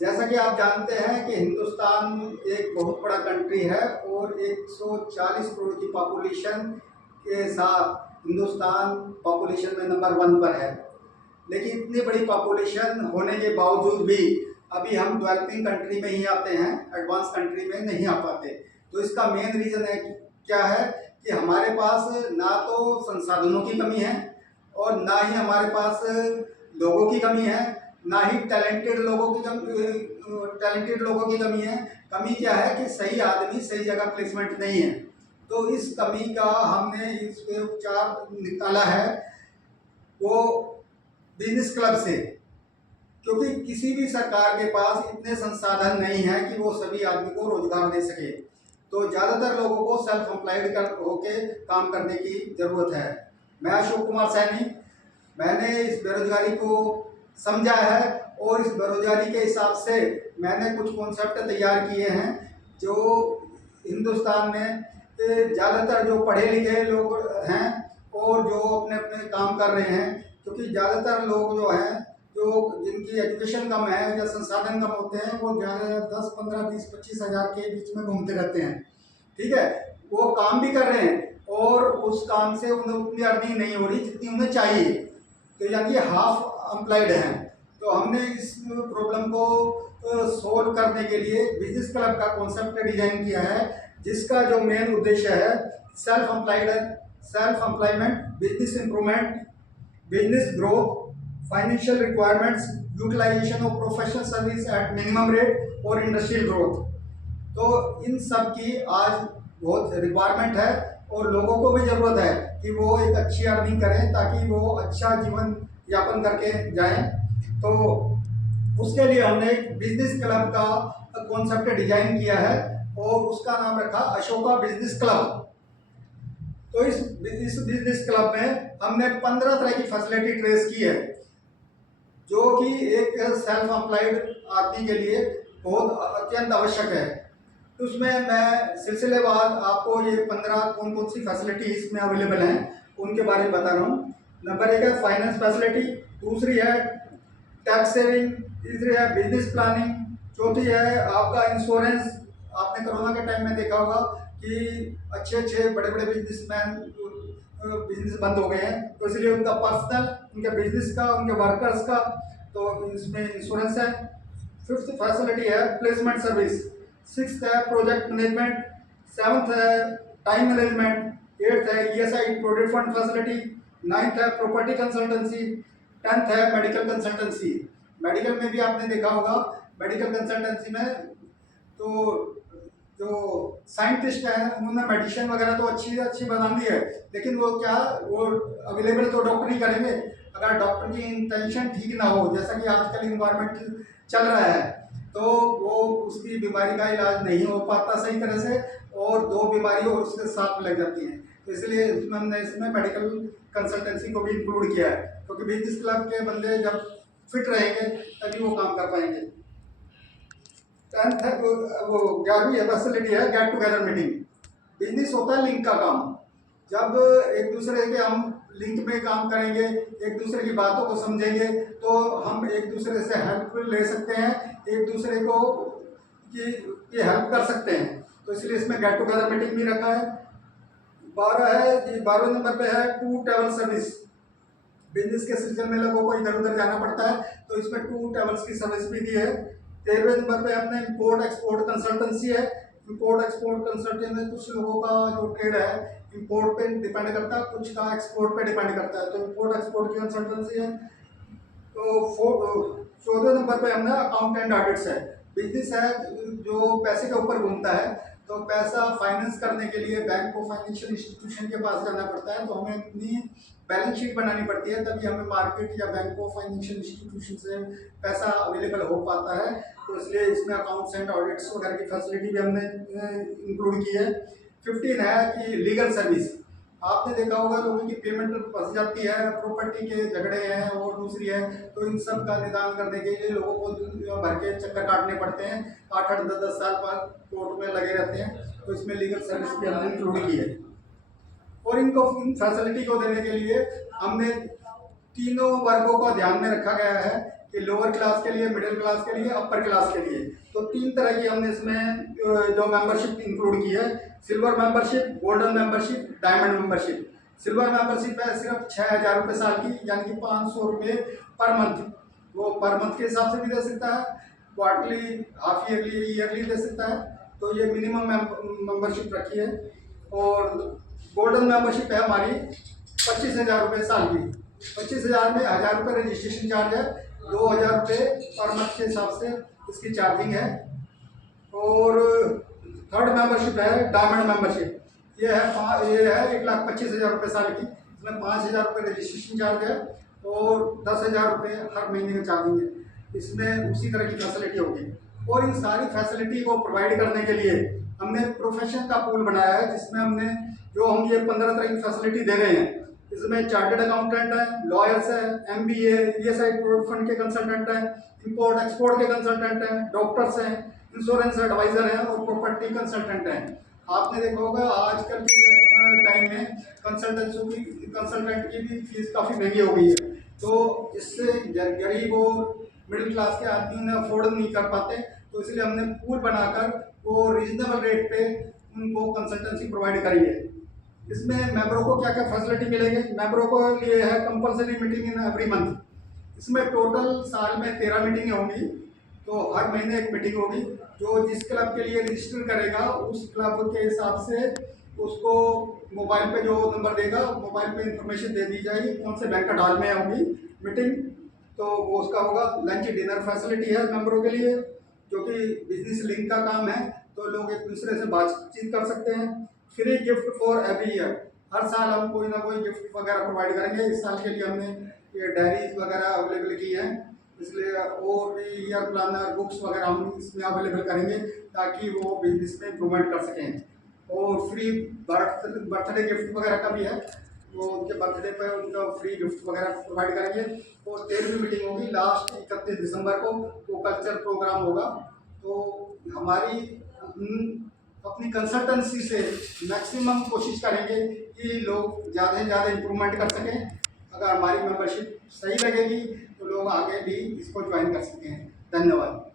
जैसा कि आप जानते हैं कि हिंदुस्तान एक बहुत बड़ा कंट्री है और 140 करोड़ की पॉपुलेशन के साथ हिंदुस्तान पॉपुलेशन में नंबर 1 पर है। लेकिन इतनी बड़ी पॉपुलेशन होने के बावजूद भी अभी हम डेवलपिंग कंट्री में ही आते हैं, एडवांस कंट्री में नहीं आ पाते। तो इसका मेन रीज़न है क्या है कि हमारे पास ना तो संसाधनों की कमी है और ना ही हमारे पास लोगों की कमी है, ना ही टैलेंटेड लोगों की कमी है। कमी क्या है कि सही आदमी सही जगह प्लेसमेंट नहीं है। तो इस कमी का हमने इस पे उपचार निकाला है वो बिजनेस क्लब से, क्योंकि किसी भी सरकार के पास इतने संसाधन नहीं है कि वो सभी आदमी को रोजगार दे सके। तो ज़्यादातर लोगों को सेल्फ एम्प्लॉयड होके काम करने की ज़रूरत है। मैं अशोक कुमार सैनी, मैंने इस बेरोजगारी को समझा है और इस बेरोजगारी के हिसाब से मैंने कुछ कॉन्सेप्ट तैयार किए हैं जो हिंदुस्तान में ज़्यादातर जो पढ़े लिखे लोग हैं और जो अपने अपने काम कर रहे हैं, क्योंकि ज़्यादातर लोग जो हैं जो जिनकी एजुकेशन कम है या संसाधन कम होते हैं वो ज़्यादा 10, 15, 20, 25 हज़ार के बीच में घूमते रहते हैं। ठीक है, वो काम भी कर रहे हैं और उस काम से उन्हें उतनी अर्निंग नहीं हो रही जितनी उन्हें चाहिए, तो यानी हाफ एम्प्लॉयड हैं। तो हमने इस प्रॉब्लम को सोल्व करने के लिए बिजनेस क्लब का कॉन्सेप्ट डिजाइन किया है, जिसका जो मेन उद्देश्य है self employment, business improvement, business growth, financial requirements, utilisation of professional service at minimum rate और इंडस्ट्रियल ग्रोथ। तो इन सब की आज बहुत रिक्वायरमेंट है और लोगों को भी ज़रूरत है कि वो एक अच्छी अर्निंग करें ताकि वो अच्छा जीवन यापन करके जाएं। तो उसके लिए हमने एक बिजनेस क्लब का कॉन्सेप्ट डिजाइन किया है और उसका नाम रखा अशोका बिजनेस क्लब। तो इस बिजनेस क्लब में हमने 15 तरह की फैसिलिटी ट्रेस की है जो कि एक सेल्फ एम्प्लॉयड आदमी के लिए बहुत अत्यंत आवश्यक है। तो उसमें मैं सिलसिलेवार आपको ये 15 कौन कौन सी फैसिलिटी इसमें अवेलेबल हैं उनके बारे में बता रहा हूँ। नंबर 1 है फाइनेंस फैसिलिटी, दूसरी है टैक्स सेविंग, तीसरी है बिजनेस प्लानिंग, चौथी है आपका इंश्योरेंस। आपने कोरोना के टाइम में देखा होगा कि अच्छे बड़े बिजनेसमैन बिजनेस बंद हो गए हैं, तो इसलिए उनका पर्सनल, उनके बिजनेस का, उनके वर्कर्स का, तो इसमें इंश्योरेंस है। फिफ्थ फैसिलिटी है प्लेसमेंट सर्विस, सिक्स्थ है प्रोजेक्ट मैनेजमेंट, सेवन्थ है टाइम मैनेजमेंट, एट्थ है ESI provident fund facility, ninth है प्रॉपर्टी कंसल्टेंसी, 10th है मेडिकल कंसल्टेंसी। मेडिकल में भी आपने देखा होगा, मेडिकल कंसल्टेंसी में तो जो साइंटिस्ट हैं उन्होंने मेडिसिन वगैरह तो अच्छी बना दी है, लेकिन वो क्या वो अवेलेबल तो डॉक्टर ही करेंगे। अगर डॉक्टर की इंटेंशन ठीक ना हो, जैसा कि आजकल इन्वायरमेंट चल रहा है, तो वो उसकी बीमारी का इलाज नहीं हो पाता सही तरह से और 2 बीमारी और उसके साथ लग जाती हैं। तो इसलिए हमने इसमें मेडिकल कंसल्टेंसी को भी इंक्लूड किया है, क्योंकि बिजनेस क्लब के बंदे जब फिट रहेंगे तभी वो काम कर पाएंगे। 10th है वो 11वीं फैसिलिटी है गेट टुगेदर मीटिंग। बिजनेस होता है लिंक का काम, जब एक दूसरे के हम लिंक में काम करेंगे, एक दूसरे की बातों को समझेंगे, तो हम एक दूसरे से हेल्प ले सकते हैं, एक दूसरे को की हेल्प कर सकते हैं। तो इसलिए इसमें गेट टुगेदर मीटिंग भी रखा है। 12वें नंबर पे है टूर ट्रैवल सर्विस। बिजनेस के सिलसिले में लोगों को इधर उधर जाना पड़ता है, तो इसमें टूर ट्रैवल्स की सर्विस भी दी है। 13वें नंबर पे अपने इंपोर्ट एक्सपोर्ट कंसल्टेंसी है। इंपोर्ट एक्सपोर्ट कंसल्टेंसी में कुछ लोगों का जो ट्रेड है इंपोर्ट पे डिपेंड करता है, कुछ का एक्सपोर्ट पे डिपेंड करता है, तो इंपोर्ट एक्सपोर्ट की कंसल्टेंसी है। तो 14वें नंबर पे हमने अकाउंट एंड ऑडिट्स है। बिजनेस है जो पैसे के ऊपर घूमता है, तो पैसा फाइनेंस करने के लिए बैंक को फाइनेंशियल इंस्टीट्यूशन के पास जाना पड़ता है, तो हमें अपनी बैलेंस शीट बनानी पड़ती है, तभी हमें मार्केट या बैंक को फाइनेंशियल इंस्टीट्यूशन से पैसा अवेलेबल हो पाता है। तो इसलिए इसमें अकाउंट्स एंड ऑडिट्स वगैरह की फैसिलिटी भी हमने इंक्लूड की है। 15 है कि लीगल सर्विस। आपने देखा होगा लोगों की पेमेंट फंस जाती है, प्रॉपर्टी के झगड़े हैं और दूसरी है, तो इन सब का निदान करने के लिए लोगों को भर के चक्कर काटने पड़ते हैं, 8-8, 10-10 साल बाद कोर्ट में लगे रहते हैं, तो इसमें लीगल सर्विस भी हमने इंक्लूड की है। और इनको फैसिलिटी को देने के लिए हमने तीनों वर्गों का ध्यान में रखा गया है कि लोअर क्लास के लिए, मिडिल क्लास के लिए, अपर क्लास के लिए। तो 3 तरह की हमने इसमें जो मेंबरशिप इंक्लूड की है, silver membership, golden membership, diamond membership. Silver membership है सिर्फ 6,000 रुपये साल की, यानी कि 500 रुपये पर मंथ। वो पर मंथ के हिसाब से भी दे सकता है, क्वार्टरली, हाफ ईयरली, ईयरली दे सकता है। तो ये मिनिमम मेंबरशिप रखी है। और गोल्डन मेंबरशिप है हमारी 25,000 रुपये साल की। 25,000 में 1,000 रुपये रजिस्ट्रेशन चार्ज है, 2,000 रुपये पर मंथ के हिसाब से इसकी चार्जिंग है। और थर्ड मेंबरशिप है डायमंड मेंबरशिप। ये है 1,25,000 रुपये साल की। इसमें 5,000 रुपये रजिस्ट्रेशन चार्ज है और 10,000 रुपये हर महीने का चार्जिंग है। इसमें उसी तरह की फैसिलिटी होगी। और इन सारी फैसिलिटी को प्रोवाइड करने के लिए हमने प्रोफेशन का पूल बनाया है, जिसमें हमने जो हम ये 15 तरह की फैसिलिटी दे रहे हैं, इसमें चार्टर्ड अकाउंटेंट है, लॉयर्स है, MBA, ESI फंड के कंसल्टेंट हैं, इंपोर्ट एक्सपोर्ट के कंसल्टेंट हैं, डॉक्टर्स हैं, इंश्योरेंस एडवाइजर हैं और प्रॉपर्टी कंसल्टेंट हैं। आपने देखा होगा आजकल के टाइम में कंसल्टेंट की भी फीस काफ़ी महंगी हो गई है। तो इससे गरीब और मिडिल क्लास के आदमी उन्हें अफोर्ड नहीं कर पाते, तो इसलिए हमने पूल बनाकर वो रीजनेबल रेट पे उनको कंसल्टेंसी प्रोवाइड करी है। इसमें मेंबरों को क्या क्या फैसिलिटी मिलेगी? मेंबरों को लिए है compulsory meeting in every month. इसमें टोटल साल में 13 मीटिंगें होंगी, तो हर महीने एक मीटिंग होगी। जो जिस क्लब के लिए रजिस्टर करेगा उस क्लब के हिसाब से उसको मोबाइल पे जो नंबर देगा, मोबाइल पे इंफॉर्मेशन दे दी जाएगी कौन से बैंक्वेट हॉल में होगी मीटिंग। तो वो उसका होगा। लंच डिनर फैसिलिटी है मेंबरों के लिए, जो कि बिजनेस लिंक का काम है, तो लोग एक दूसरे से बातचीत कर सकते हैं। Free gift for every year, हर साल हम कोई ना कोई गिफ्ट वगैरह प्रोवाइड करेंगे। इस साल के लिए हमने ये डायरीज वगैरह अवेलेबल की हैं, इसलिए और भी ईयर प्लानर, बुक्स वगैरह हम इसमें अवेलेबल करेंगे ताकि वो बिजनेस में इम्प्रूवमेंट कर सकें। और फ्री बर्थडे गिफ्ट वगैरह का भी है, वो उनके बर्थडे पर उनका फ्री गिफ्ट वगैरह प्रोवाइड करेंगे। और 13वीं मीटिंग होगी लास्ट 31 दिसंबर को, वो कल्चर प्रोग्राम होगा। तो हमारी अपनी कंसल्टेंसी से मैक्सिमम कोशिश करेंगे कि लोग ज़्यादा से ज़्यादा इम्प्रूवमेंट कर सकें। अगर हमारी मेंबरशिप सही लगेगी तो लोग आगे भी इसको ज्वाइन कर सकते हैं। धन्यवाद।